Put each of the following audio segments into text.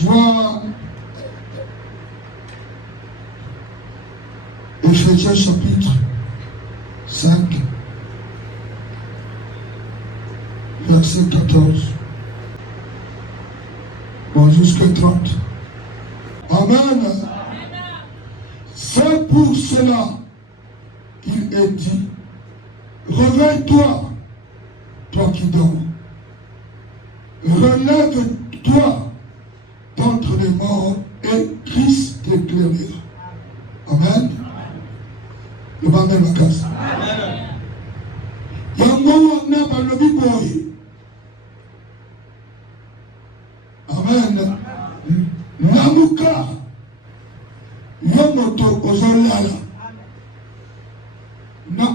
Tu vois, Éphésiens chapitre 5, verset 14. Bon, jusqu'à 30. Amen. C'est pour cela qu'il est dit, réveille-toi, toi qui dors. Relève-toi d'entre les morts et Christ t'éclairera. Amen. Le bambé ma casse. Yango n'a pas le biboy. Amen. Namuka. Yomoto Ozolala.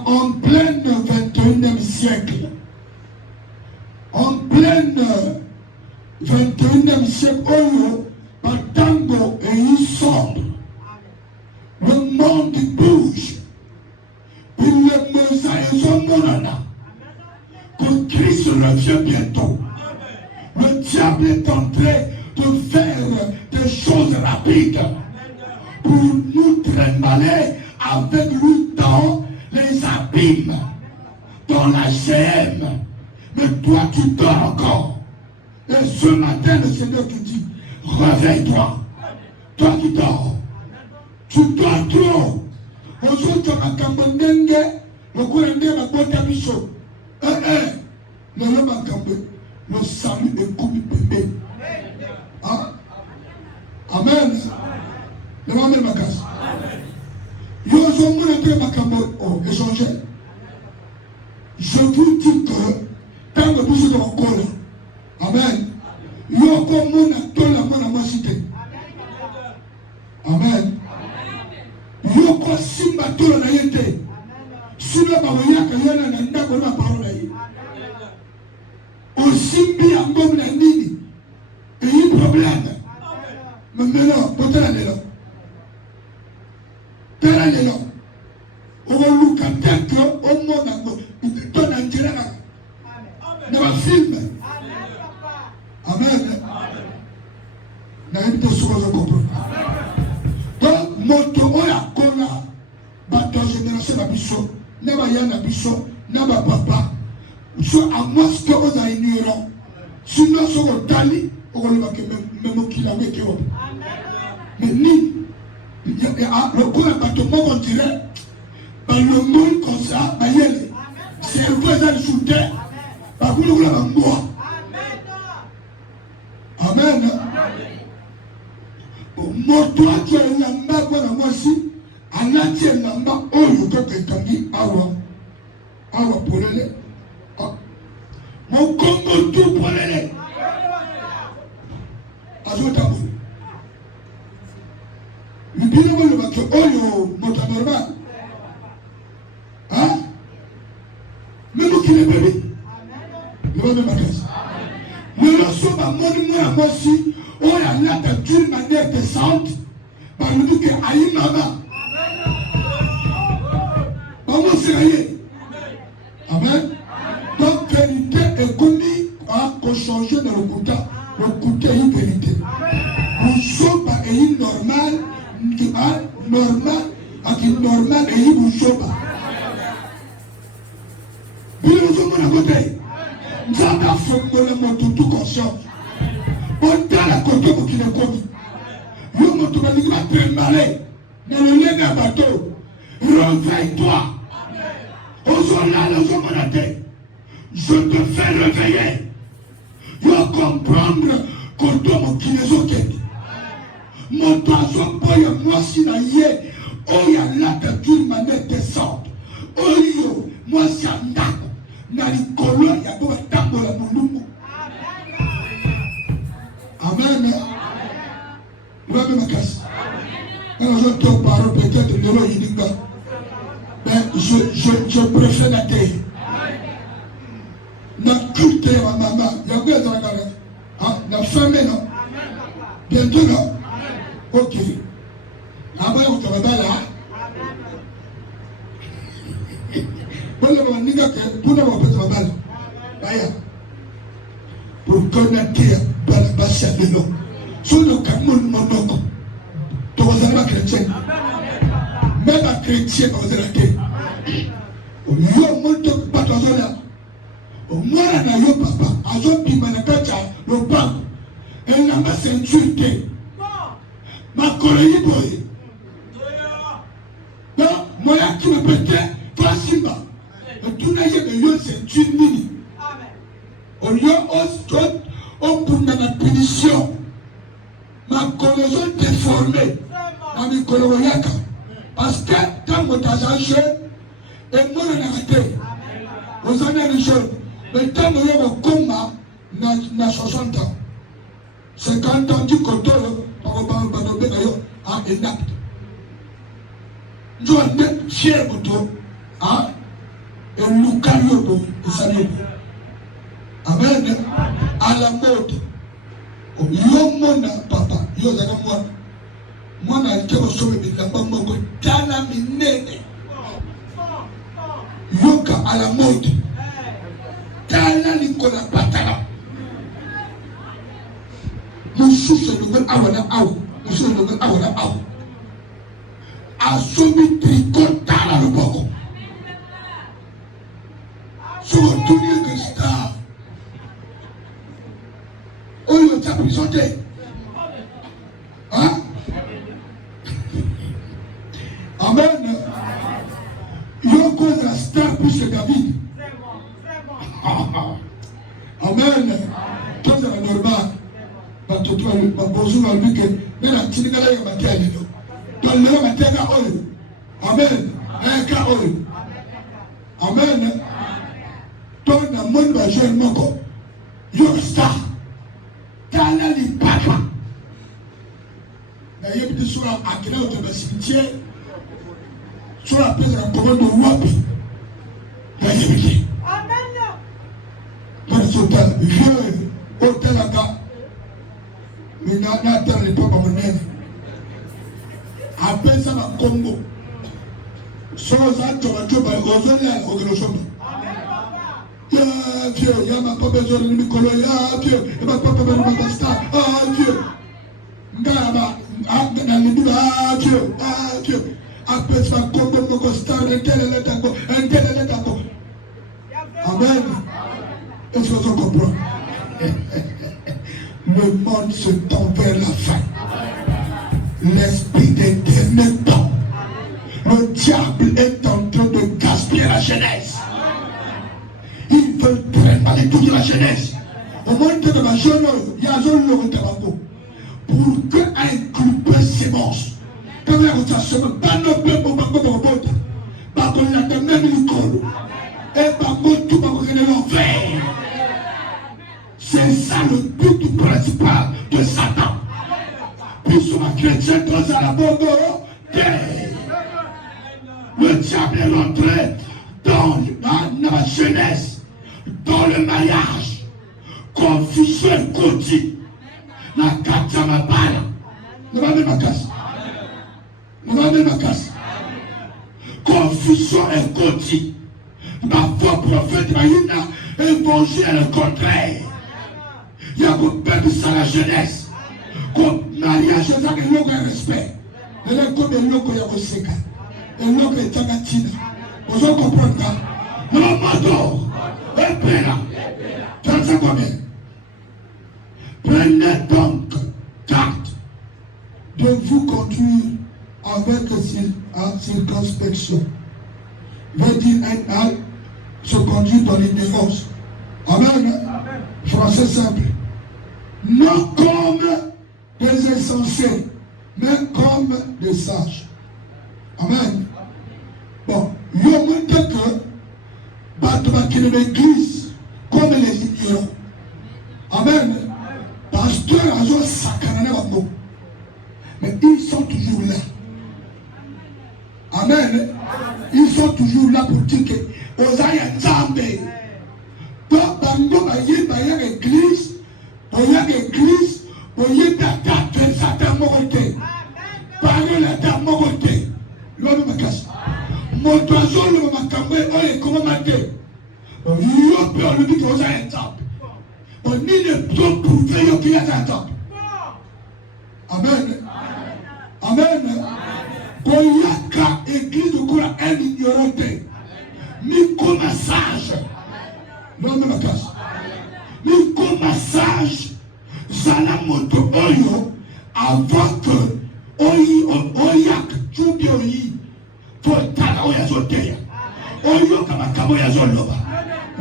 En plein 21e siècle. En plein 21e siècle, Oyo, Batango et il sombre. Le monde bouge. Pour le mosaïque sont monana. Que Christ revient bientôt. Le diable est en train de faire des choses rapides pour nous trimballer avec lui dans les abîmes, dans la GM. Mais toi, tu dors encore. Et ce matin, le Seigneur te dit, réveille-toi. Toi qui dors. Tu dors trop. Aujourd'hui, tu as kambanenge, le courant ma boîte à bichot. Le salut est comme bébé. Amen. Le maman ma casse. Yo sont mon entrée ma cambo échanger. Je vous dis que tant que vous êtes encore là. Amen. Yo comme mon acteur la main à moi cité. Amen. Yo comme simba tout la yete. Simba baoya kayana na ndako na parole yi. Osimbi angom na nini. Et il y a un problème. Mais maintenant, peut-être elle est là. Elle est là. On va nous canter qu'au monde, il donne un direct. Dans un film. Amen. N'a pas de choses à comprendre. Donc, mon tour, on a colla. Bateau génération d'abissot. N'a pas y'en abissot. N'a pas papa. Soit à moi ce que vous avez ignorant. Sinon, sur le tali. Même qu'il avait été homme. Mais ni le coup d'un bâtiment, on dirait, dans le monde comme ça, c'est le voisin de soutien, par contre, vous l'avez moi. Amen. Moi, toi, tu es là-bas, moi aussi, à la tienne là-bas, oh, je peux te cambier, awa, pour les. Mon Congo, tout pour les. Azotamou. Le bilan de votre oyo, votre normal. Hein? Même qui n'est pas lui. Le va même à casse. Nous lançons ma monument à moi aussi. On a là d'une manière décente. Par le bout que aïe maman. Maman c'est rien. Amen. Donc vérité est connue à changer dans le côté. Le côté est une vérité. Nous sommes à une normale, à une normale et une sommes. Nous sommes à côté. Nous avons fait tout conscience. On a la côté pour qu'il est commis. Nous avons tout dit que tu vas te dans le lait d'un bateau. Réveille-toi. Aujourd'hui, nous sommes à la tête. Je te fais réveiller. Il faut comprendre que toi, mon kinésoquette, mon toison, moi, si la yé, oh, y a là d'une manière décente. Oh, moi, c'est un dac. N'a les colons, il y a beaucoup de temps pour la moulou. Amen. Il va me casser. Alors, je te parle peut-être de l'eau, il dit pas. Mais je préfère la terre. Na culte ma maman, il y a bien dans la galère. La famille, non? Bientôt, non? Ok. Avant, on te va là. Pour connecter à la base de l'eau. Sur le chrétienne. Même un chrétien dans la terre. Yo monte pas dans la. Moi na yo papa, azo pimanakacha le pape. Et n'a pas ceinture. Ma collègue boy. Non, moi qui me pétait, toi Simba. Et tout n'a pas de ceinture mini. Au lieu on pour la punition. Ma collection déformée. Ma micro-yaka. Parce que quand on t'a changé, et moi on a arrêté. Vous en avez des choses. Mais quand on a un combat, on a 60 ans. 50 ans du côté, par exemple, à inapte. Nous sommes fiers de toi. Et nous carrions et saluons. Amen. À la mode. Yo mona papa, yo zaka moi na été au sommet de la banque tana minene. Yoka à la mode. Tana Nicolas Patala. Nous souffrons de nouvel awana aou. Nous souffrons de nouvel awana aou. A sommet tricot tana le boko. Sur un tournée de stars. On y a présenté. Hein? Amen. Yo cause la star plus que David. Amen. Tout est normal. Parce que toi, bonjour, on a vu que même la petite gars est matérielle. Dans le matériel à oil. Amen. Un cas oil. Amen. Toi, dans le monde, va jouer le manco. Yo star. Tala li papa. Na yebite sur la akina au de cimetière. Sur la place de la commande de Wapi. Na yebite. Amen. Dans ce temps, vieux hôtel à gars. Mais n'a pas les papas mon aide. Après ça, ma Congo. Sans ça, tu vas te faire aux zones au Galochombe. Ah Dieu, il n'y a pas besoin de Nicolas. Ah Dieu, il n'y a pas besoin de Magasta. Ah Dieu. Ah Dieu, ah Dieu. Après ça, comme mon star, un tel est d'accord, un tel est d'accord. Amen. Est-ce que vous comprenez? Le monde se tend vers la fin. L'esprit d'éternel temps. Le diable est en train de gaspiller la jeunesse. Ils veulent très mal étudier la jeunesse. Au moins de ma jeune, il y a un euro de tabac. Pour qu'un groupe sémence. Quand il y a un semence, pas nos peuples, pas qu'on a de même l'école. Et pas qu'on tout va regarder l'enfer. C'est ça le but principal de Satan. Puis sur ma chrétienne, dans la bonne le diable est rentré dans la jeunesse, dans le mariage, confusion et côté. La kata ma bala. Ne va même ma casse. Ne va même ma casse. Confusion et côté. Ma foi prophète Maïna évangile le contraire. Il y a beaucoup de ça la jeunesse. Comme mariage, il y a un respect. Il y a un loko ya koseka. Et l'homme est tagatina. Vous en comprenez pas? Non, mador. Et pena. Tu as ça combien? Prenez donc garde de vous conduire avec circonspection. Veut dire un se conduire dans l'ignorance. Amen. Français simple. Non comme des insensés, mais comme des sages. Amen. Bon, il y a moins que battre qui l'église comme les ignorants. Amen. Pasteur a joué sacré mais ils sont toujours là. Amen. Ils sont toujours là pour dire que Osaïa Nzambe. Donc, Bango va y avoir l'église, il y a l'église, il y a data, Satan Moroté. Parole la dame Moroté. L'homme me casse. Mon oiseau, le macamé, on est comment mater. Il peut le dire aux Nzambe. On n'y ne peut prouver qu'il y a un temple. Amen. Amen. Koyaka église de Kola un ignorante. Miko massage. Non mais ma casse. Miko massage. Zala moto oyo avant que oyak chubi oyi for tala oya zoteya. Oyo kama kamo ya zoloba.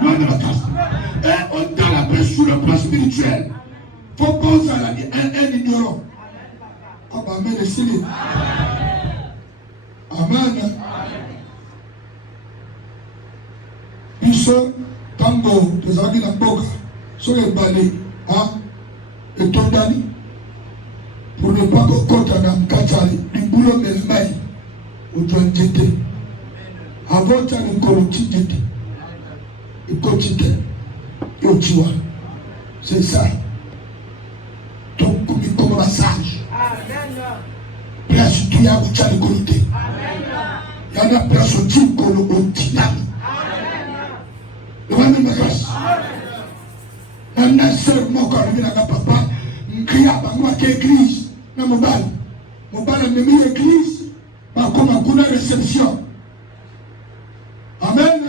Non mais ma casse. Et on t'a la paix sur le plan spirituel. Faut penser à un ignorant. Ah bah mais le signe. Amen. Biso tango tezalaki na mboka soki ebale etondani pour ne pas kokota na mkati ya libulo melemai ozwa nzete avota likolo ti nzete ekoti te yotiwa. C'est ça. Donc comme massage. Place tu y a boucha de qualité. Il y a une place au type qu'on le dynamique. Le même grâce. Un seul mot quand on vient à papa, on crie à moi qui église. Non, mon bal. Mon bal a mis l'église. Comme un réception. Amen.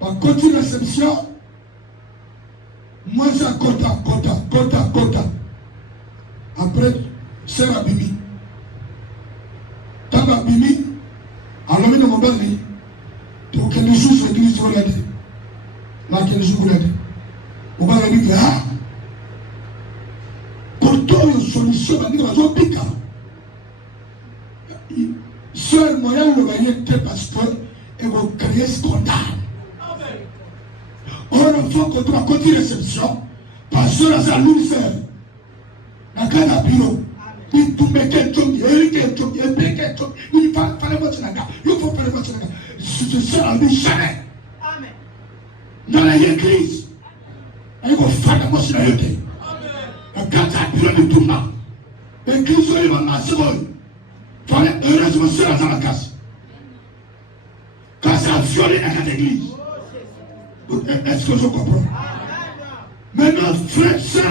Par contre, réception. Moi, j'ai quota. Après, c'est la Bibi. Dans la Bibi, alors, il y a mon bali. Donc, il y a des choses sur l'église, vous l'avez dit. Là, il y a des choses, vous l'avez dit. Mon bali dit, pourtant, une solution, il y a des pica. Seul moyen de le gagner, c'est parce qu'il va créer scandale. Or, il faut que tu aies continué réception. Parce que la lune fait. La canne à bureau. Il faut faire quelque chose. Il faut faire votre naga. Il faut faire votre naga. Je sais en lui jamais. Dans l'église. Il faut faire votre naga. La canne à bureau de tout le monde. L'église, il va masser. Il fallait heureusement se dans la casse. Quand ça a violé dans l'église. Est-ce que je comprends? Maintenant, frère, sœur,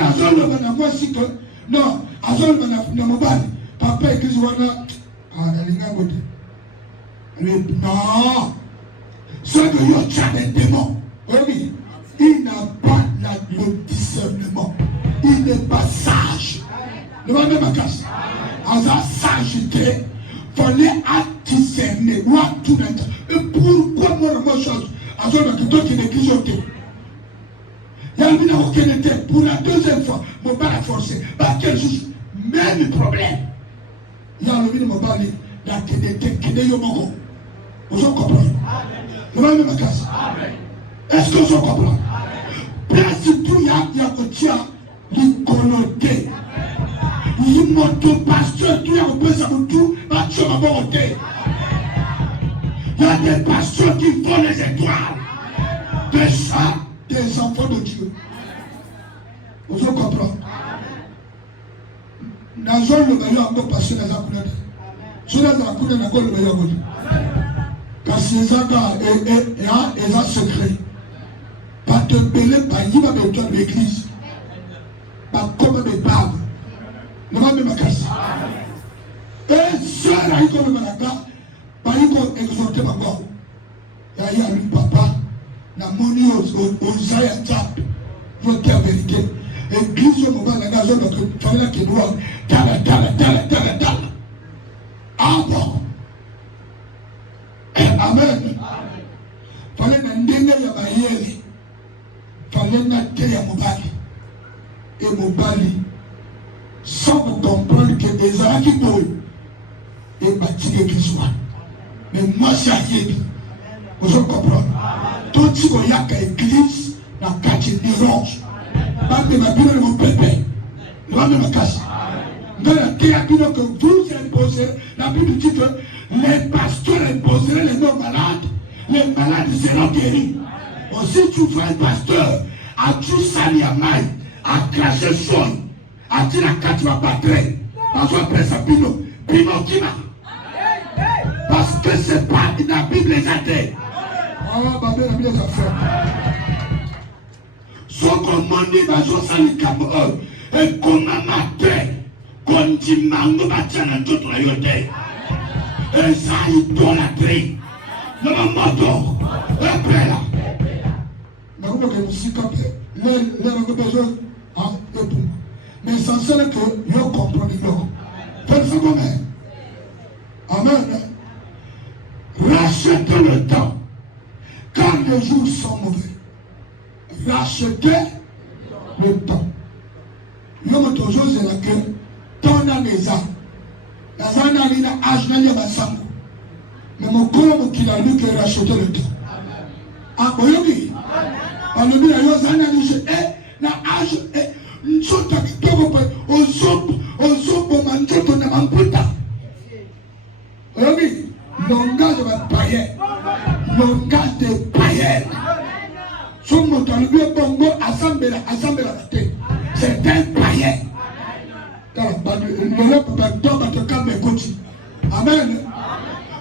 moi aussi que. Non, Azol Manafinamoban, papa église wana, non, ce que yo tient des démons, oui, il n'a pas le discernement, il n'est pas sage. Ne va même à casse. À sa sagité, il fallait discerner, tout mettre. Et pourquoi moi, la chose, Azol Manafinamoban qui est l'église au thé. Il y a une aucune pour la deuxième fois, mon père a forcé. Pas quel jour, même problème. Il y a le minimum balé, la TDT, qui n'est pas bon. Vous en comprenez? Vous avez ma casse. Est-ce que vous en comprenez? Place tout, il y a que tiens, l'iconoté. Il monte pasteur, tout, il y a un peu ça, tout, pas de ma volonté. Il y a des pasteurs qui font les étoiles. Des chats. Des enfants de Dieu. Vous comprenez? Dans le meilleur mot passé dans la couleur. Sur la couleur, dans le meilleur mot. Car ces agents et un secret. Pas te belé, pas y va de toi de l'église. Pas comme des babes. Ne va même pas casser. Et ça, là, il y a le malaga. Pas y va exhorter ma mort. Il y a lui, papa. La monnaie aux ayatap, votre vérité. Église au moment de la zone de Fala qui doit. Tala. Ah bon. Amen. Fallait n'endenga ya bayeli. Fallait n'attendre ya mobali. Et mobali, sans vous comprendre que des gens qui boulent, et bâtir l'église. Mais moi, c'est à Yébi. Vous comprenez? Tout ce qu'il y a qu'à l'église, la carte est orange. Pas de ma vie, mon pépé. Ne va même cacher. Dans la terre, que vous imposez, la Bible dit que les pasteurs imposeraient les non malades. Les malades seront guéris. Aussi, tu vois un pasteur, as-tu sali à maille, à cracher sol, as-tu la carte va battre, parce qu'après ça, Pino qui m'a. Parce que c'est pas la Bible les athées. So commandé dans son sali Cameroun et comme un matin, quand tu manges, tu as un tout royauté. Et ça idolâtrie. Le moto. Repère. Mais l'essentiel que vous comprenez. Faites ça vous-même. Amen. Rachetez le temps. Quand les jours sont mauvais. Rachetez le temps. Yo me toujours c'est là que ton ameza. La zana ni na âge na yaba sango. Mais mon corps qui a lu que racheter le temps. Ah oyobi. Alobi na yo zana ni je na âge nsota kitoko pa ozopo manjoto na mamputa. Oyobi, langage de païen. Langage de païen. Son mot dans le vieux bongo assemblée la tête. C'est un païen. Le peuple tombe te calme et continue. Amen.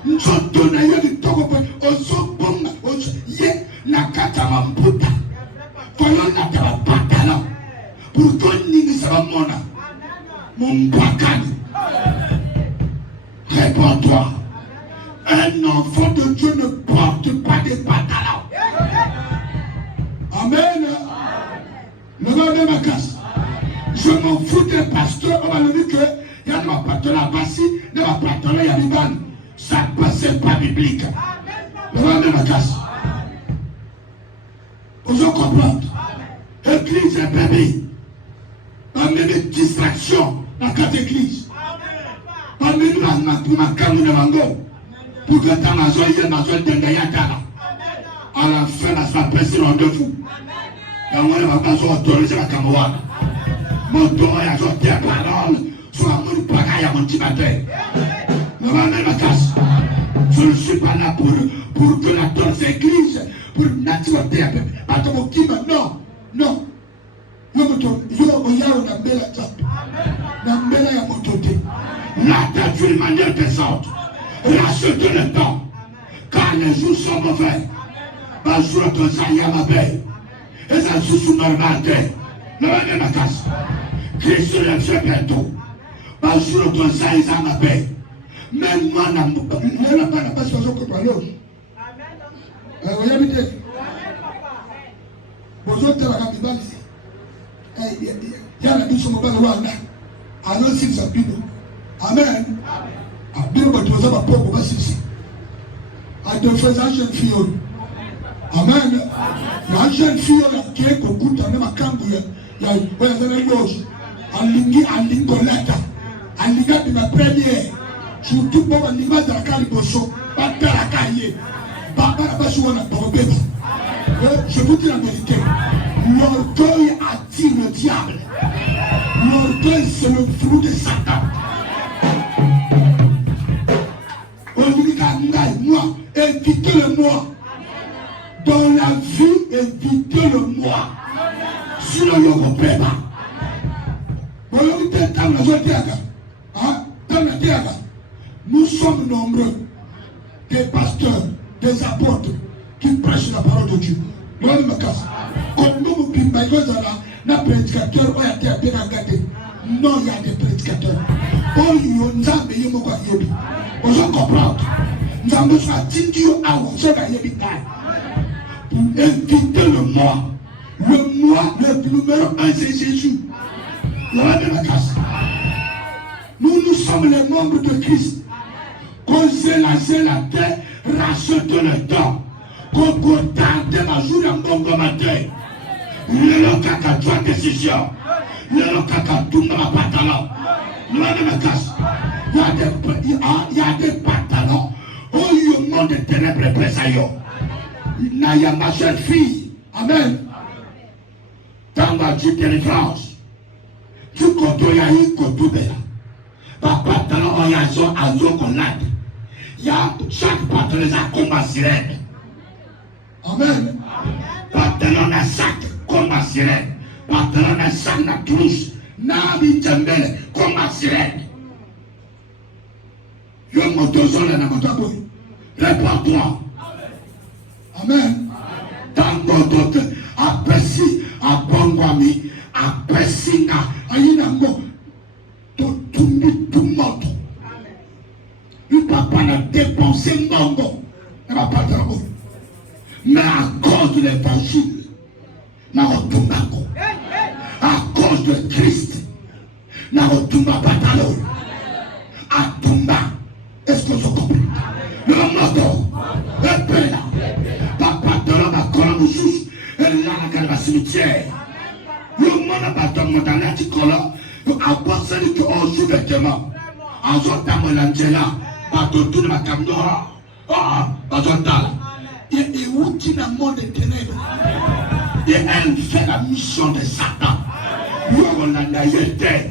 Nous sommes donnés du togo ozopo ye na kata mamputa. Voyons la taba patala. Pour qu'on n'y soit mona. Mon pakani. Réponds-toi. Un enfant de Dieu ne porte pas des pantalons. Amen. Le gars de ma casse. Je m'en fous des pasteurs. On m'a dit que il y a des pantalons à passer, des pantalons à Liban. Ça ne passe pas biblique. Le gars de ma casse. Vous comprenez? Église et bébé. Pas même distraction dans cette église. Pas même ma camme de mango. Pour que ta maison y ait ma zone d'Engayatana. À la fin, ça va passer rendez-vous. Et on va pas autoriser la camarade. Mon tour est à sortir la parole. Soit mon pagaille à mon petit matin. Je vais mettre ma casse. Je ne suis pas là pour que la torse église, pour naturalité à peu. Attends, qui maintenant? Non. La tête d'une manière décente. Rachetez le temps. Car les jours sont mauvais. Pas jour de ça y a ma belle. Et ça sous normalité. Ne venez ma casse. Christ le fait bientôt. Pas jour de ça y a ma belle. Même moi, je n'ai pas la passion que par l'autre. Vous voyez, bien. Bonjour, tu vas regarder. Il y a la mission de Rwanda. Alors, si ça pino. Amen. Abino batoza bapoko basisi. Adefeza jeune fille. Amen. La jeune fille qui est kokuta na makambu ya wazana loge. Alingoleta. Alinga de la première. Surtout pour l'image de la caliboso. Pas de la cahier. Baba la basse ou la bébé. Je vous dis la vérité. L'orgueil attire le diable. L'orgueil, c'est le fruit de Satan. Moi, évitez-le moi. Dans la vie, évitez-le moi. Sinon, il y aura pas. Nous sommes nombreux, des pasteurs, des apôtres, qui prêchent la parole de Dieu. Moi, je me casse. Comme nous, nous prédicateurs, non, il y a des prédicateurs. Nous avons comprendre. Nous avons besoin éviter le moi. Le moi, le numéro 1, c'est Jésus. Nous sommes les membres de Christ. Causer la terre, racheter le temps. Qu'on tarde ma jour en bon matin. Le caca, toi, décision. Le caca, tout ma pantalon. Il y a des pantalons. Oh, il y a des ténèbres présaillants. Il y a ma jeune fille. Amen. Dans ma délivrance. Tu comptes, il y a une cotoube. Papa, il y a un zo qu'on a. Il y a chaque pantalon a combat sirène. Amen. Pantalon a sac combat sirène. Pantalon a sac na trousse. Nabi Tembele combat sirène. Yo motozole na motaboy. Réponds-toi. Amen. Tango dote apesi abongwami apesi na ayina ngo to tumi tumoto. Amen. papa n'a dépensé mongo. Mais à cause de l'évangile, n'a retombé encore. À cause de Christ, n'a retombé pas talon. À tomba. Est-ce que vous comprenez? Le moto, le père, papa de la colonne sous, et là, la cimetière. Le monde n'a pas de monde dans l'article là. À part celui qui ont joué vêtements. En sortant de l'Angela, pas de tout le Macamdora. Ah, pas de tal. Et où tu n'as monde de ténèbres. Et elle fait la mission de Satan. Où on a naïveté.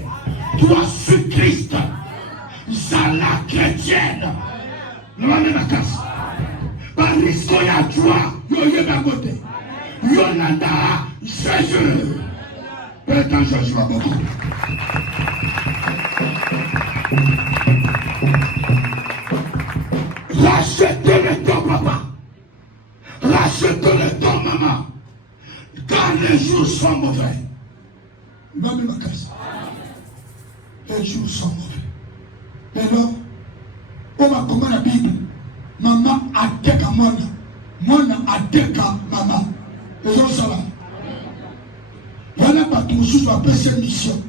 Toi, sur Christ. Zala chrétienne. Nous allons la casse. Par risque, il y a toi. Yo y'a côté. Yolanda, Jésus. Peut-être Jésus va beaucoup. Rachetez le temps, papa. Rachetez le temps, maman. Car les jours sont mauvais. Maman, ma casse. Les jours sont mauvais. Mais là, on va comment la Bible. Maman a déca mona. Mona a déca maman. Les gens sont là. Voilà pas tout sous la première mission.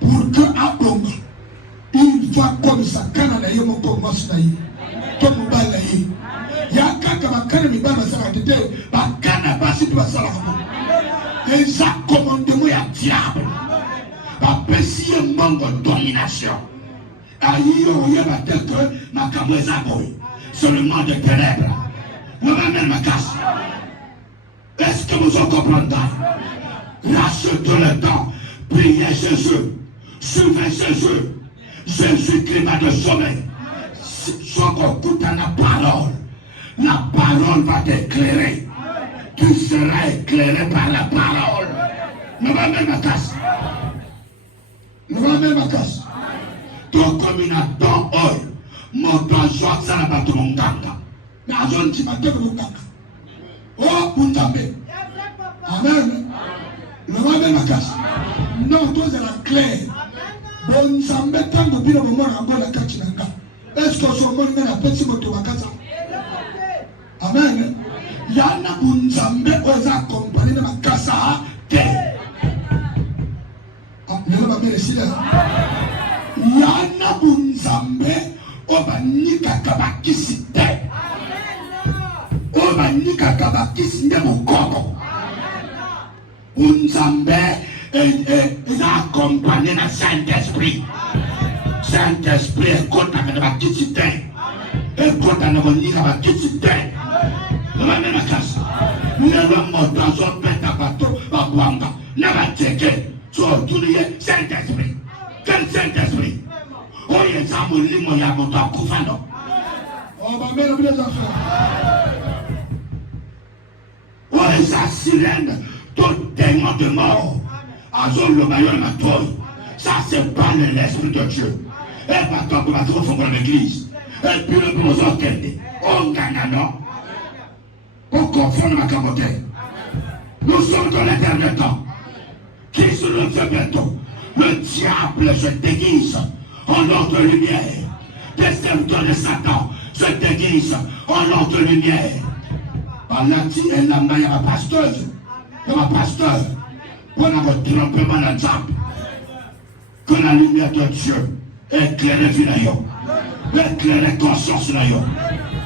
Pour que à Bonga, il va comme ça, Canada, il y a mon commence là. Comme on va là. Il y a quelqu'un qui va me battre ça. Il y a Canada, si tu vas ça. Et ça commande moi à diable. Pas pécher un manque de domination. Aïe, il y a la tête que ma caméra sur le monde des ténèbres. Nous même ma casse. Est-ce que vous en comprenez? Rachetez le temps. Priez Jésus. Suivez Jésus. Jésus-Christ va te sauver. Soit qu'on écoute la parole va t'éclairer. Tu seras éclairé par la parole. Nous va même ma casse. Nous va même ma casse. Donc comme il a dans eux, mon temps soit ça n'a pas tout mon ganga. Mais à zone tu m'as dit mon ganga. Oh, Puntambe. Amen. Nous va même ma casse. Non, toi c'est la clé. Bon, ça me met tant de bien au moment où la kachinanga. Est-ce que ce moment là petit moto wakasa? Amen. Yana bunzambe oza compagnie de ma casa te. Ah, mais là ma mère ici là. Yana bunzambe oba nika kabakisi te. Oba nika kabakisi ne mukoko. Bunzambe est accompagné dans Saint-Esprit. Saint-Esprit est content de ma petite est content de mon nika bakisi te. Nous allons la casse. Nous allons monter dans un pète à bateau, à Bouanga. Nous allons checker sur tout le Saint-Esprit. Quel Saint-Esprit? Oh, il y a un moulin, il y a un montant à Koufano. On va mettre les affaires. Oh, il y a sirène, tout démon de mort. Azul le maillot ma toile. Ça, c'est pas l'esprit de Dieu. Et maintenant, on va se refondre l'église. Et puis le bonjour qu'elle dit. On gagne, non? Pour confondre ma camote. Nous sommes dans l'éternel temps. Qui se le fait bientôt? Le diable se déguise en notre lumière. Des serviteurs de Satan se déguisent en notre lumière. Par la tire et la main à ma pasteuse. Ma pasteur. Pour avoir trompé ma diable. Que la lumière de Dieu éclaire les vies. Éclaire les consciences.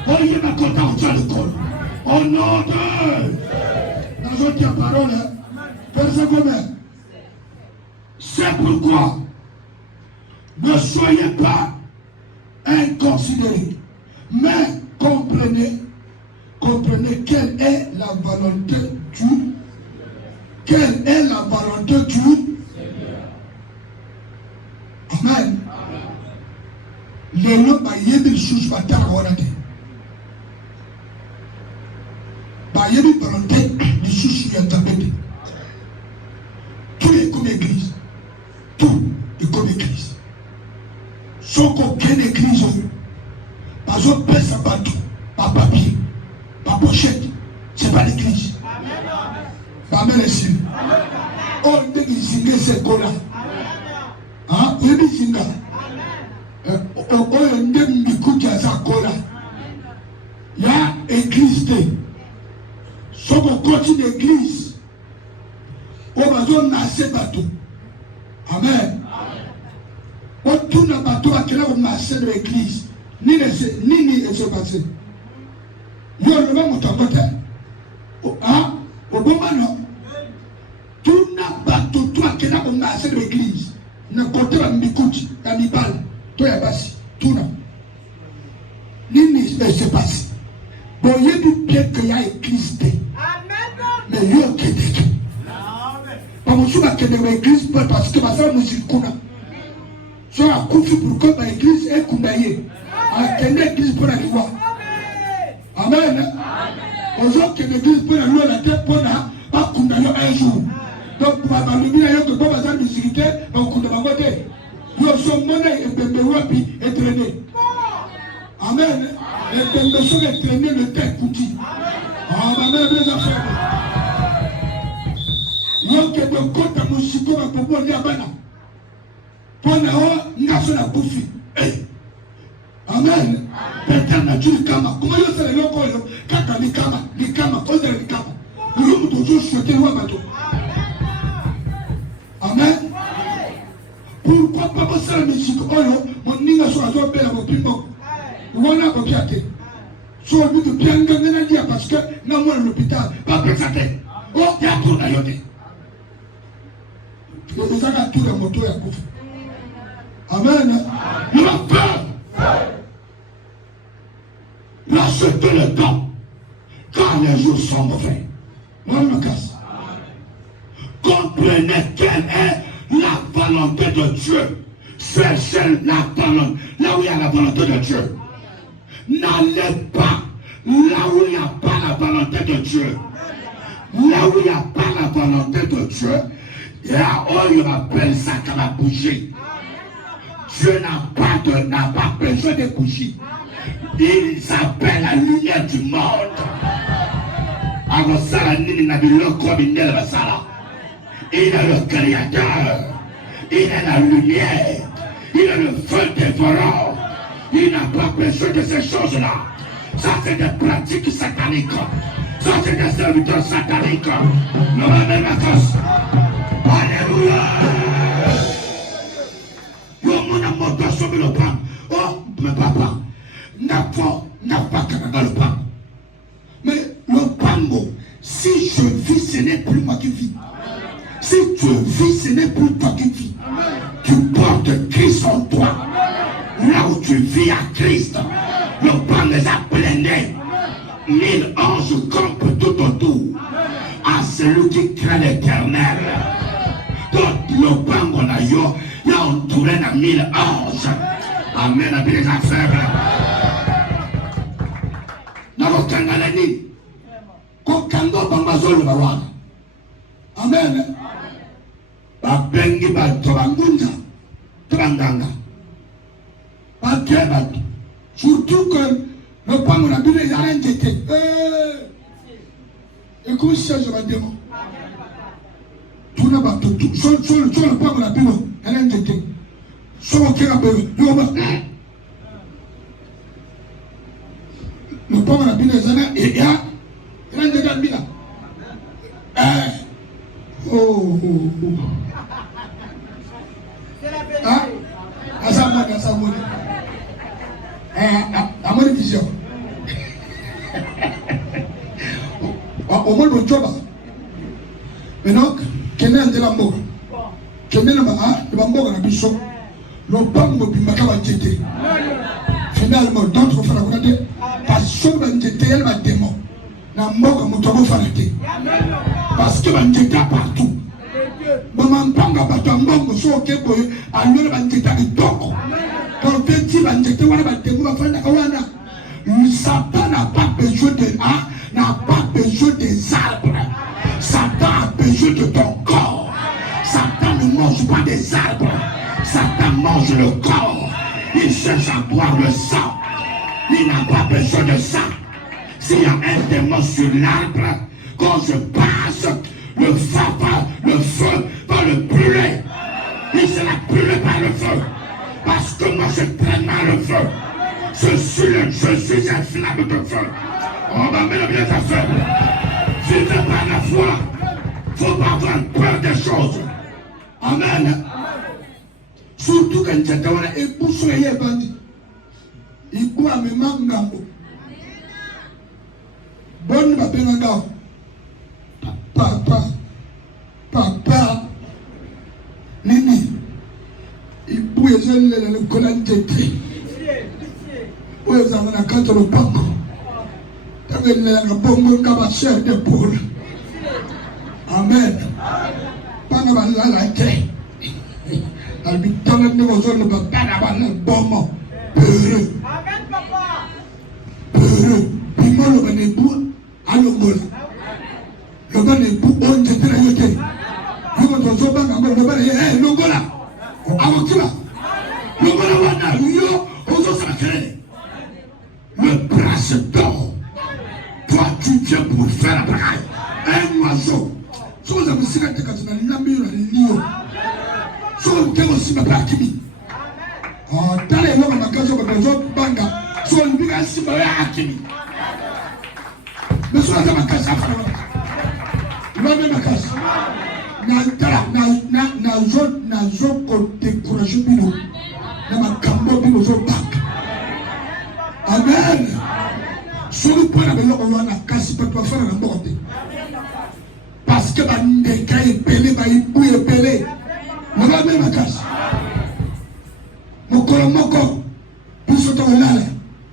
Voyez ma contente dans le col. Au nom de dans votre parole, verset combien? C'est pourquoi ne soyez pas inconsidérés, mais comprenez quelle est la volonté du Amen. Les lois yebi chouch batara wanate. Il y a une volonté de souci à taper. Tout est comme église. Tout est comme église. Sauf qu'aucune église, pas autre pèse à bateau, pas papier, pas pochette. C'est pas l'église. Amen. Amen. Oh, il dit que c'est quoi là? Ah, il dit que oh, il dit que église. Si on continue l'église, on va donner assez de bateaux. Amen. On tourne un bateau à quel on marche de l'église. Ni se passer. Yo le même motomoteur. Ah, au bon moment. Tourne un bateau, toi qui n'a pas marché de l'église. Ne comptez pas m'écoute, cannibale. Toi y a passé. Tourne. Ni se passe. Bon, il y a du bien qu'il y a église. Mais il y a que des gens. Parce que l'église, parce que ma femme nous y connaît. So a kufi pour que l'église est kundaye. A quelle église pour la voix. Amen. Aux gens que l'église pour la loi la tête pour la pas kundaye un jour. Donc pour la lumière il y a que pas besoin de sécurité, on kundaye côté. Nous sommes monnaie et bébé wapi et traîné. Amen. Et bébé sont traîné le tête couti. Amen les affaires. Nous que de côté musiko pour moi les abana. Pona o ngaso na kufi. Amen. Peta na juri kama. Kuma yo sele loko yo kaka ni kama ozele ni kama. Uyo mtu jo shote wa bato. Amen. Pourquoi pas passer la musique oyo mon ninga so azo bela mo pimbo. Wana ko kiate. So bi ko pianga ngana dia parce que na mo l'hôpital pas pesate. O ya tout na yote. Tu peux ça tout la moto ya kufi. Amen. Il va faire. Là, c'était le temps. Quand les jours sont mauvais. Moi, je me casse. Comprenez quelle est la volonté de Dieu. Cherchez la volonté. Là où il y a la volonté de Dieu. N'allez pas là où il n'y a pas la volonté de Dieu. Là où il n'y a pas la volonté de Dieu, il y a on appelle ça comme la bougie. Dieu n'a pas besoin de bougies. Il s'appelle la lumière du monde. Il est le créateur. Il est la lumière. Il est le feu dévorant. Il n'a pas besoin de ces choses-là. Ça, c'est des pratiques sataniques. Ça, c'est des serviteurs sataniques. Nous même à cause. Alléluia. Le pain. Oh, mais papa, n'a pas Canada le pain. Mais le pain, si je vis, ce n'est plus moi qui vis. Si tu vis, ce n'est plus toi qui vis. Tu portes Christ en toi. Là où tu vis à Christ, le pain les a blindés. 1000 anges campent tout autour. À celui qui craint l'Éternel. Donc le pain qu'on a eu, il a entouré de 1000 anges. Amen à les affaires. Nako kangalani. Ko kango bambazolo bawana. Amen. Ba bengi ba tobangunja. Tobanganga. Ba keba. Surtout que le pango na bile ya njete. Et comment ça je vais dire? Tout n'a pas tout. Sur le pango na bile ya njete. Somo kera bebe, le pauvre a bien les années et il a un dégât de mila. Ah, à sa monnaie. À mon vision. Au moins, le job. Mais donc, quel est le mot? Quel est le mot? Le pango bimaka va jeter. Finalement, d'autres font la volonté. Parce que va jeter, elle va démon. Na mboka mutomo fanate. Parce que va jeter partout. Maman panga bato mbongo so kebo alwe va jeter kitoko. Quand petit va jeter wana va démon va fanda kawana. Satan n'a pas besoin des arbres. Satan a besoin de ton corps. Satan ne mange pas des arbres. Satan mange le corps. Il cherche à boire le sang. Il n'a pas besoin de ça. S'il y a un démon sur l'arbre, quand je passe, le feu va le brûler. Il sera brûlé par le feu. Parce que moi je traîne dans le feu. Je suis une flamme de feu. On va mettre bien ta soeur. Si tu n'as pas la foi, il ne faut pas avoir peur des choses. Amen. Surtout quand tu as un époux sur les bandits. Il doit me mangambo. Bonne ma benanga. Papa. Nini. Il bouille le collant de thé. Où est-ce qu'on a quand le banco? T'as vu le bongo comme un chef d'épaule. Amen. Pas de la thé. Albitana ne vous en pas d'avoir le bon mot. Peureux. Amen, papa. Peureux. Pimo le banébou, à l'ongola. Le banébou, on te fait la yoté. Nous avons besoin de banébou, l'ongola. Avant qui va? L'ongola, on a yo, on se sacré. Le brasse d'or. Toi, tu viens pour faire la bagaille. Un oiseau. Si vous avez signé quand tu as l'ami, l'io. So kego simba pa kimi. Oh, tale lo makazo ba zo banga. So biga simba ya kimi. Mais so za makasa fa. Lo me makasa. Na tala na zo ko décourager bino. Na makambo bino zo banga. Amen. So le point avec lo wana kasi pa pa fa na mbote. Parce que ba ndeka epele ba ibu epele. Je vais mettre ma casse. Mon colombo, puis ce temps là,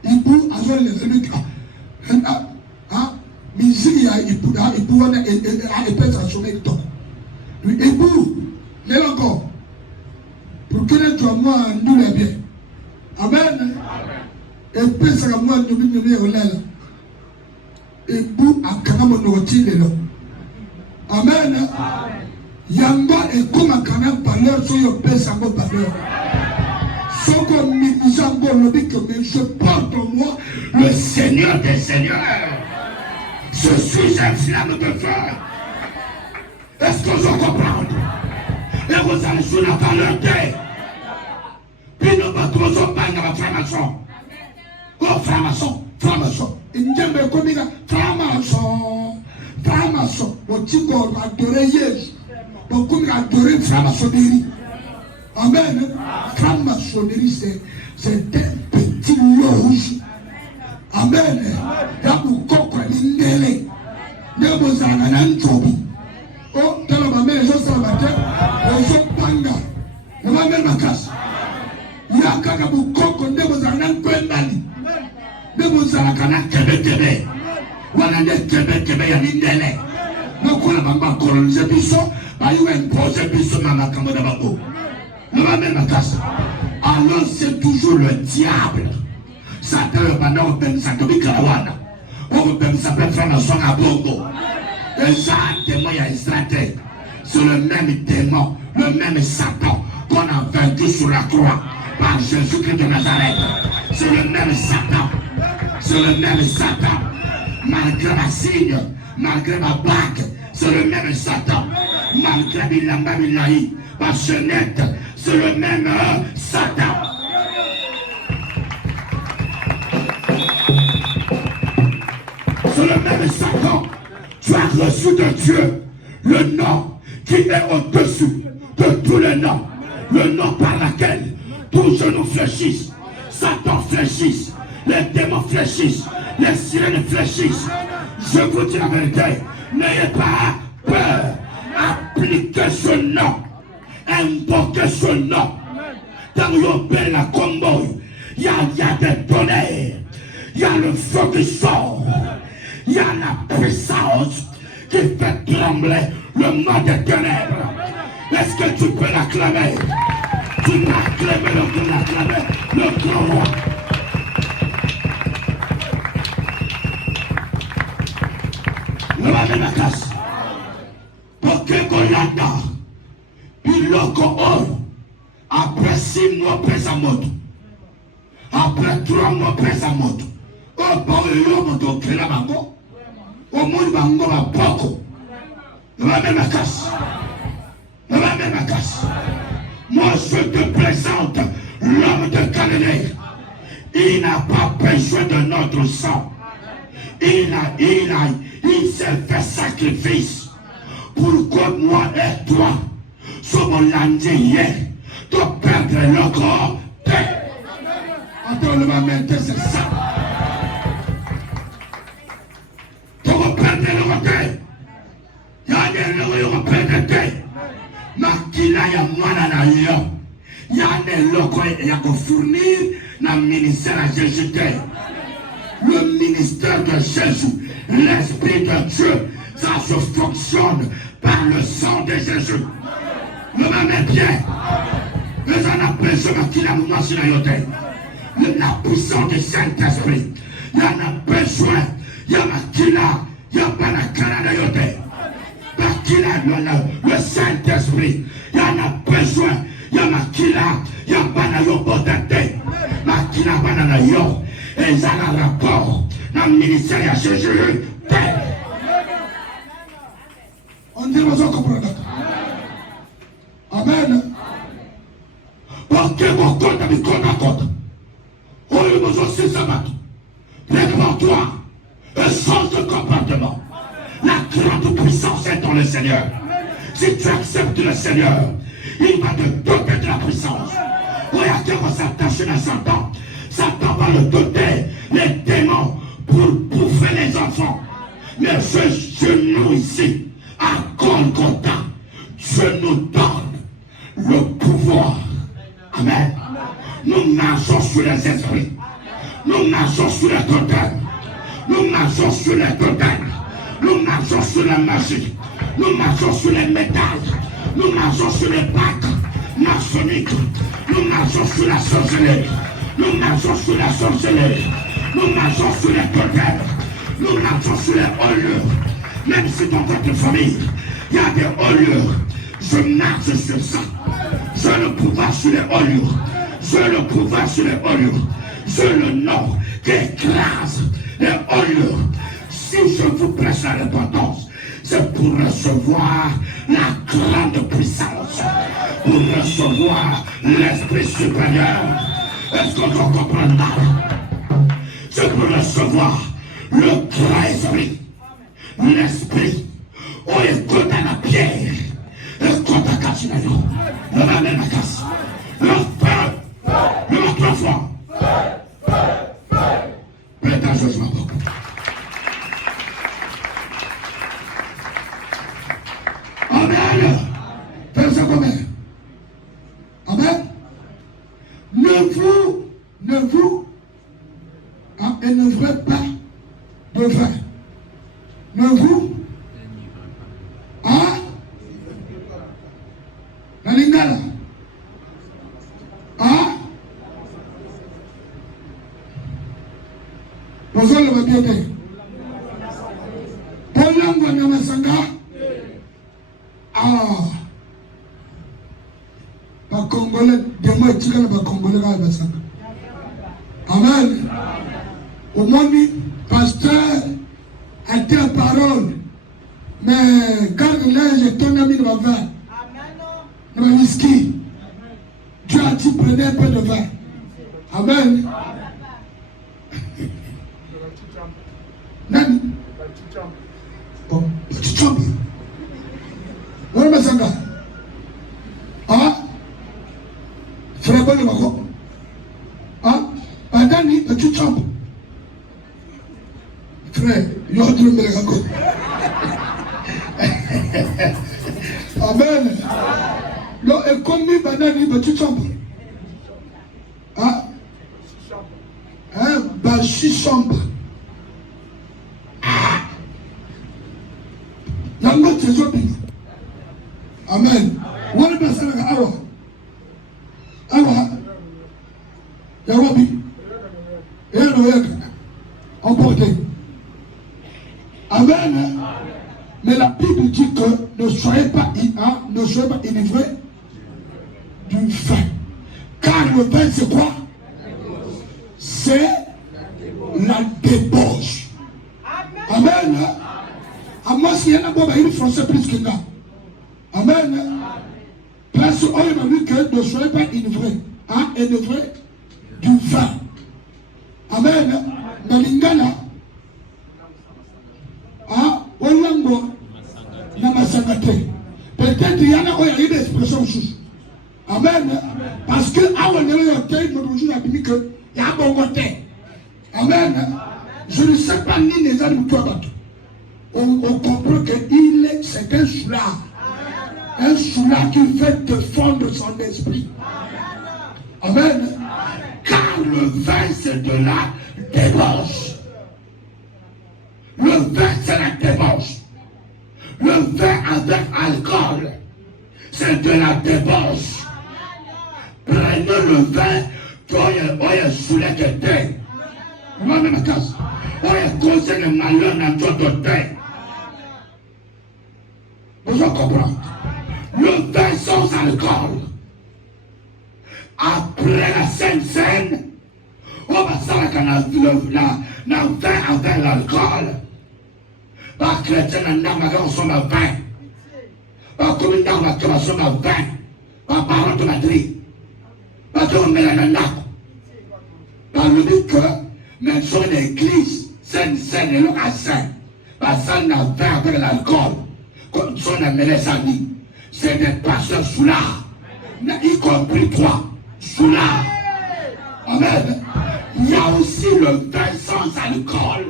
il peut avoir les ennemis. Misi a il peut être sommet de toi. Il peut, encore. Pour que les gens moi nous les bien. Amen. Et puis ça va moi nous nous là. Et pour à Kanamo Noti les là. Amen. Yamba et comme un canal valeur sur le pèse en valeur. Sans qu'on nous avons dit que je porte en moi le Seigneur des Seigneurs. Je suis un flamme de feu. Est-ce que je comprends? Et vous allez sur la valeur de. Puis nous battons pas dans la franc-maçon. Oh, franc-maçon, franc-maçon. Il n'y a pas comme il a franc-maçon. Franc-maçon. Mon petit corps va adorer Jésus. Donc, comme il a adoré franc-maçonnerie. Amen. Franc-maçonnerie, c'est un petit loge. Amen. Il y a beaucoup de gens. Il y a beaucoup de gens. Oh, tu as la main, les gens sont là-bas. Les gens panga. Il y a même ma casse. Il y a beaucoup de gens qui ont des gens. Des gens qui ont des gens. Wana de kebe ya nindele. Nakola bamba coloniser biso, ba yo imposer biso na makambo na bango. Na même makasa. Alors c'est toujours le diable. Satan yo banda o pensa que bikarawana. O pensa peut faire la songa bongo. Et ça démon ya Israël. C'est le même démon, le même Satan qu'on a vaincu sur la croix par Jésus-Christ de Nazareth. C'est le même Satan. C'est le même Satan. Malgré ma signe, malgré ma bague, c'est le même Satan. Malgré Bilamba Bilaï, ma chenette, c'est le même Satan. C'est le même Satan. Tu as reçu de Dieu le nom qui est au-dessus de tous les noms. Le nom par lequel tous genoux fléchissent, Satan fléchisse, les démons fléchissent, les sirènes fléchissent. Je vous dis la vérité, n'ayez pas peur. Appliquez ce nom, invoquez ce nom. Dans le bel la combo, il y a des tonnerres, il y a le feu qui sort, il y a la puissance qui fait trembler le monde des ténèbres. Est-ce que tu peux l'acclamer? Tu peux acclamer le grand roi. Le roi de la casse. Pour que Golanda, il loco après 6 mois pèse à moto. Après 3 mois pèse à moto. Oh, pour l'homme de Kela Bango. Au monde Bango va beaucoup. Le roi de la casse. Le roi de la casse. Moi, je te présente l'homme de Galilée. Il n'a pas besoin de notre sang. il s'est fait sacrifice pour que moi et toi sommes l'année de perdre le corps. Attends, le moment, c'est ça. Tu vas perdre le côté. Il y a des représentés. Mais qui n'a pas de mal. Il y a des locaux qui ont fourni le ministère à Jésus. Le ministère de Jésus, l'Esprit de Dieu, ça se fonctionne par le sang de Jésus. Le même bien. Les gens ont besoin qu'il a mouvement sur la puissance du Saint-Esprit. Il y en a besoin. Il y a il y a pas la Canada. Parce qu'il a le Saint-Esprit. Il y en a besoin. Il y a pas la yobodate. Mais qu'il a pas la yo. Et ils ont un rapport dans le ministère de Jésus. On dit qu'on comprend. Amen. Parce que mon compte a mis compte à compte. On est besoin de ces sabbats. Prépare-toi et change de comportement. La grande puissance est dans le Seigneur. Si tu acceptes le Seigneur, il va te doter de la puissance. Regarde comment s'attacher à Satan. Satan va le doter, les démons, pour bouffer les enfants. Mais nous ici, à Golgotha, Dieu nous donne le pouvoir. Amen. Nous marchons sur les esprits. Nous marchons sur les totems. Nous marchons sur les totems. Nous marchons sur la magie. Nous marchons sur les médailles. Nous marchons sur les bacs maçonniques. Nous marchons sur la sorcellerie. Nous marchons sur la sorcellerie. Nous marchons sur les totems. Nous marchons sur les hauts-lieux. Même si dans votre famille, il y a des hauts-lieux, je marche sur ça. J'ai le pouvoir sur les hauts-lieux. J'ai le pouvoir sur les hauts-lieux. J'ai le nom qui écrase les hauts-lieux. Si je vous prêche la repentance, c'est pour recevoir la grande puissance, pour recevoir l'esprit supérieur. Est-ce qu'on comprend là? C'est pour recevoir le grand esprit, l'esprit. On écoute à la pierre, écoute à Kachinayo, le même à casse, le feu, le trois fois. Prête à jugement. Amen. Verset combien? Amen. Et ne vrai pas de vin. Ne vous, la lingala, vous allez me bien dire. Pour l'angle ba Congolais, demain tu vas ba Congolais à Basanga. Amen. Au monde, pasteur a dit la parole, mais quand il a ton ami de ma vin, de ma whisky, Dieu a dit prenez un peu de vin. Amen. Nani? Bon, petit chambre. Voilà ma sanga. Frère bon le mako. Badani petit chambre. Frère, il y a autre mélangako. Amen. Lo est commis badani petit chambre. Bachi chambre. Yango tezobi. Amen. Wale basala awa. Yawabi. Emporté. Amen. Mais la Bible dit que ne soyez pas enivrés du vin. Car le vin c'est quoi? C'est la débauche. Amen. À moi si il y en a bon, il français plus que là. Amen. Place où il m'a dit que ne soyez pas enivrés. Enivrés du vin. Amen. Dans l'ingala, y a bon côté. Amen. Je ne sais pas ni les animaux toi bateau. On comprend que c'est un soulard. Un soulard qui fait te fondre son esprit. Amen. Car le vin, c'est de la débauche. Le vin, c'est la débauche. Le vin avec alcool, c'est de la débauche. Prenez le vin, toi, il y a soulé que t'es. Moi, même à casse. Il y a causé le malheur dans votre tête. Vous comprenez? Le vin sans alcool. Après la Sainte Seine, on va savoir qu'on a le vin avec l'alcool. Pas chrétien, on s'en va vin. Pas communard, on s'en va vin. Pas parent de Madrid. Pas qu'on met la nappe. Pas le but que, même sur l'église, Sainte Seine et l'autre saint. Pas ça, on a vin avec l'alcool. Comme ça, on a mis les amis. C'est des pasteurs soulards. Y compris toi. Soulard. Amen. Il y a aussi le vin sans alcool.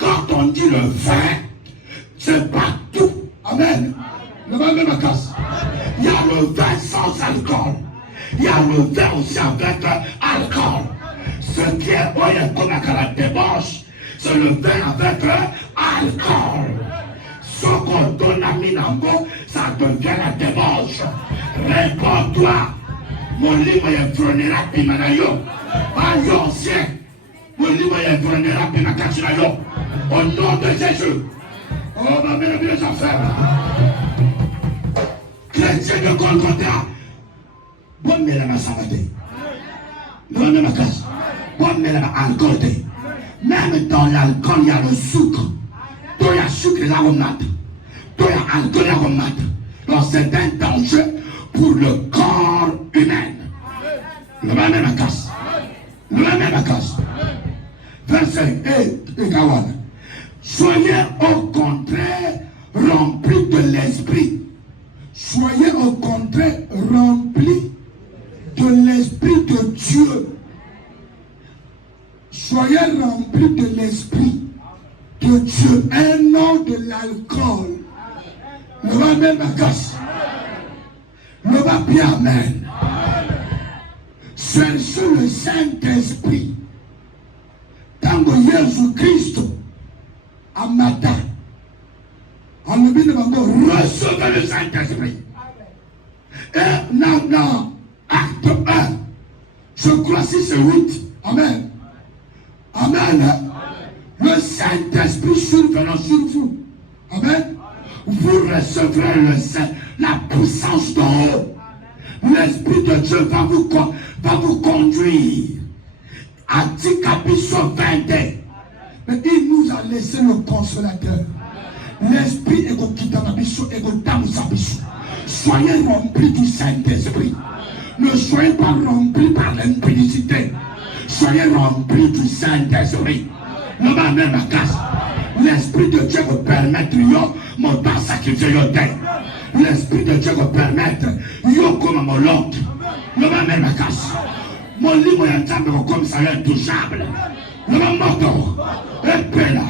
Quand on dit le vin, c'est pas tout. Amen. Le vin de ma casse. Il y a le vin sans alcool. Il y a le vin aussi avec alcool. Ce qui est comme la débauche, c'est le vin avec alcool. Ce qu'on donne à Minambo, ça devient la débauche. Réponds-toi. Mon livre est vulnérable, Manayo. Pas l'ancien. Mon livre est vulnérable, Manayo. Au nom de Jésus. Oh, ma mère, mes affaires. Chrétien de Golgotha. Bonne mère, ma savate. Bonne ma casse. Bonne mère, ma alcool. Même dans l'alcool, il y a le sucre. Toi, il y a sucre et l'aromate. Toi, il y a alcool et l'aromate. Donc, c'est un danger pour le corps humain. Le même à casse. Le même à casse. Verset et Gawan. Soyez au contraire remplis de l'esprit. Soyez au contraire remplis de l'esprit de Dieu. Soyez remplis de l'esprit de Dieu. Un nom de l'alcool. Le même à casse. Le va bien, amen. Cherchez le Saint-Esprit. Tant que Jésus-Christ a matin, recevez le Saint-Esprit. Et dans acte 1, je crois 6 et 8. Amen. Amen. Le Saint-Esprit survenant sur vous. Amen. Vous recevrez la puissance d'en haut. L'Esprit de Dieu va vous conduire à Tikabiso 22. Mais il nous a laissé le consolateur. L'Esprit est au Kitanabiso et au Tamusabiso. Soyez remplis du Saint-Esprit. Ne soyez pas remplis par l'impudicité. Soyez remplis du Saint-Esprit. Le même ma casse. L'Esprit de Dieu vous permettre mon temps sacrifié yo dé. L'Esprit de Dieu vous permettre yo comme mon l'autre. Le même ma casse. Mon livre est comme ça intouchable. Le même moto. Et là.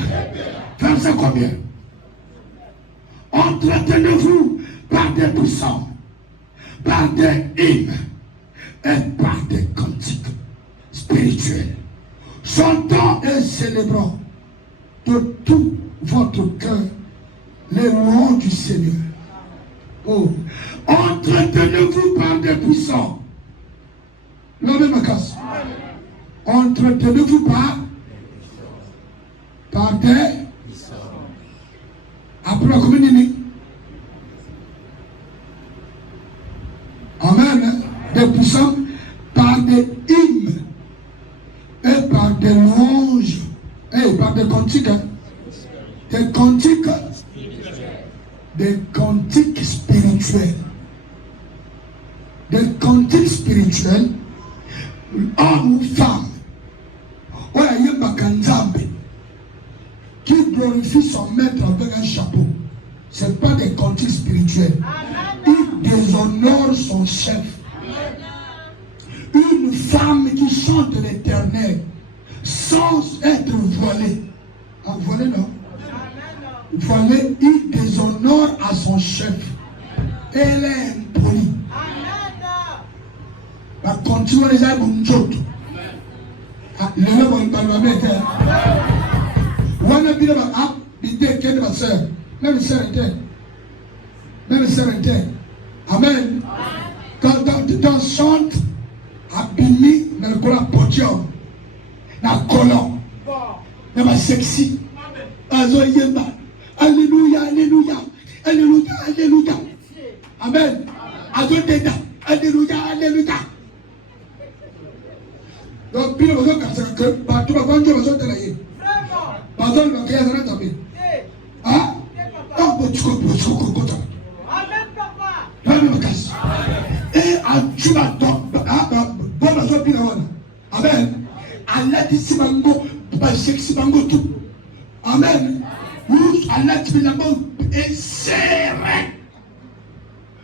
Verset combien? Entretenez-vous par des puissants, par des hymnes et par des cantiques spirituels. Chantons et célébrons de tout votre cœur les louanges du Seigneur. Oh, entretenez-vous par des puissants. La même casse. Entretenez-vous par des après la communion. Amen. Des puissants par des hymnes et par des louanges et par des cantiques. Des cantiques. Des cantiques spirituels. Des cantiques spirituels. Homme ou femme. Qui glorifie son maître avec un chapeau. Ce n'est pas des cantiques spirituels. Il déshonore son chef. Une femme qui chante l'Éternel sans être voilé. Ah, voilé non? Voilé, il déshonore à son chef. Elle est impolie. Va continuer les arbres njoto. Le nom va le mettre. Wana bila ba ah bide kende ba sœur. Même sœur était. Même sœur était. Amen. Dans chante abimi dans le podium. Dans le colon. Dans ma sexy. Azo yemba. Alléluia, alléluia. Alléluia, alléluia. Amen. Azo deda. Alléluia, alléluia. Donc, puis, vous avez que partout, vous avez besoin de l'aïe. Pardon, le cœur est tombé. Ah? Non, vous tu Amen, papa. Et à tu vas tomber. Ah, bon, vous avez Amen. Allah dit si bango, si bango tout. Amen. Nous, Allah dit bango et serré.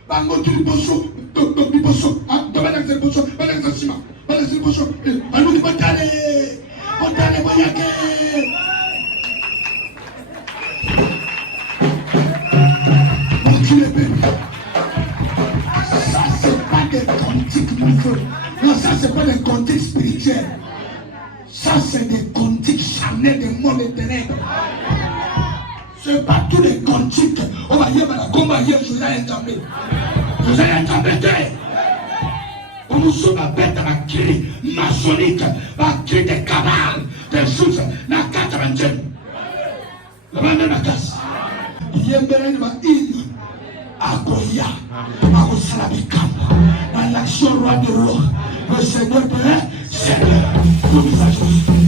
Bango tout le bosso, le bosso, ah, demain le bosso, le ciment. Allô, Montale, Boyake. Mon Dieu est béni. Ça, c'est pas des cantiques nouveaux. Non, ça, c'est pas des cantiques spirituels. Ça, c'est des cantiques charnels des mondes des ténèbres. C'est pas tous les cantiques. On va y avoir la combat hier, je vous ai entendu. Je vous ai entendu. Nous sommes à bête à la cri maçonnique, à cri des cabales, des choses, la 80e. La main de la casse. Yembele ma il, Agoya, Agosalabikamba, dans l'action roi de roi, le Seigneur Père, Seigneur, nous nous